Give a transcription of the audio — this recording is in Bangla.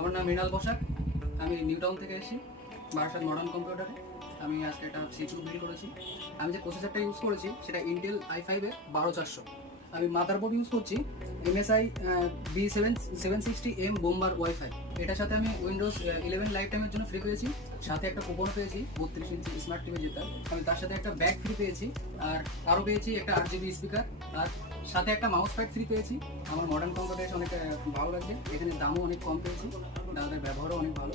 আমার নাম মৃণাল বসাক। আমি নিউ টাউন থেকে এসেছি বারাসাত মডার্ন কম্পিউটারে। আমি আজকে একটা সিপিইউ বিল্ড করেছি। আমি যে প্রসেসরটা ইউজ করেছি সেটা ইন্টেল i5-এর 12400। আমি মাদারবোর্ড ইউজ করছি MSI B760M বোম্বার ওয়াইফাই। এটার সাথে আমি উইন্ডোজ 11 লাইফ টাইমের জন্য ফ্রি পেয়েছি, সাথে একটা কুপন পেয়েছি 32 ইঞ্চি স্মার্ট টিভি যেটা। আমি তার সাথে একটা ব্যাগ ফ্রি পেয়েছি, আর আরও পেয়েছি একটা 8GB স্পিকার, আর সাথে একটা মাউস প্যাড ফ্রি পেয়েছি। আমার মডার্ন কম্পিউটার এসে অনেক ভালো লাগছে। এখানে দামও অনেক কম পেয়েছি, দাদাদের ব্যবহারও অনেক ভালো।